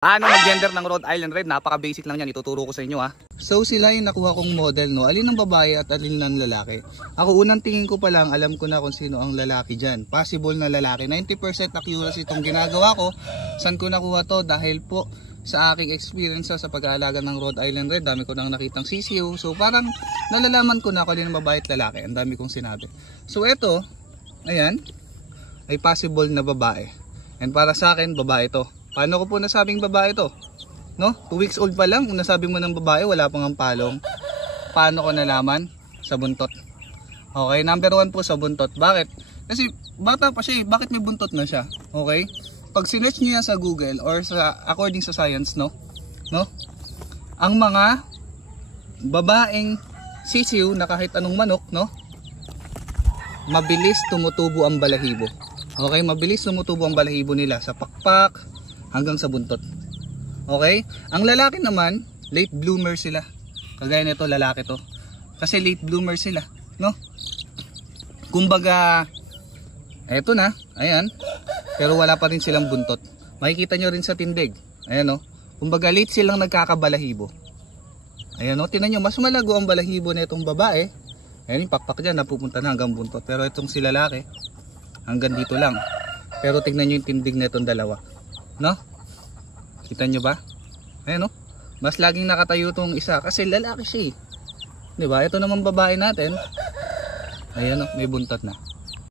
Paano mag-gender ng Rhode Island Red? Napaka-basic lang yan. Ituturo ko sa inyo ha. So sila yung nakuha kong model, no? Alin ng babae at alin ng lalaki. Ako unang tingin ko pa lang, alam ko na kung sino ang lalaki dyan. Possible na lalaki. 90% accuracy itong ginagawa ko. Saan ko nakuha to? Dahil po sa aking experience sa pag-aalaga ng Rhode Island Red. Dami ko nang nakitang CCU. So parang nalalaman ko na kung alin ng babae at lalaki. Ang dami kong sinabi. So eto, ayan, ay possible na babae. And para sa akin, babae to. Paano ko po nasabing babae to? No? 2 weeks old pa lang, kung nasabi mo ng babae, wala pang ampalong. Paano ko nalaman? Sa buntot. Okay, number 1 po sa buntot. Bakit? Kasi bata pa siya eh. Bakit may buntot na siya? Okay? Pag sinearch niya sa Google or sa according sa science, no? Ang mga babaeng sisiw na kahit anong manok, no? Mabilis tumutubo ang balahibo. Okay, mabilis tumutubo ang balahibo nila sa pakpak hanggang sa buntot. Okay? Ang lalaki naman, late bloomer sila. Kagaya nito, lalaki to. Kasi late bloomer sila, no? Kumbaga, eto na, ayan. Pero wala pa rin silang buntot. Makikita nyo rin sa tindig. Ayan, no? Kumbaga, late silang nagkakabalahibo. Ayan, no? Tingnan nyo, mas malago ang balahibo na itong babae. Ayan, yung pakpak dyan, napupunta na hanggang buntot. Pero itong si lalaki, hanggang dito lang. Pero tingnan nyo yung tindig na itong dalawa. No? Kita nyo ba? Ayan, no? Mas laging nakatayo tong isa kasi lalaki siya eh. Diba? Ito naman babae natin. Ayan, no? May buntot na.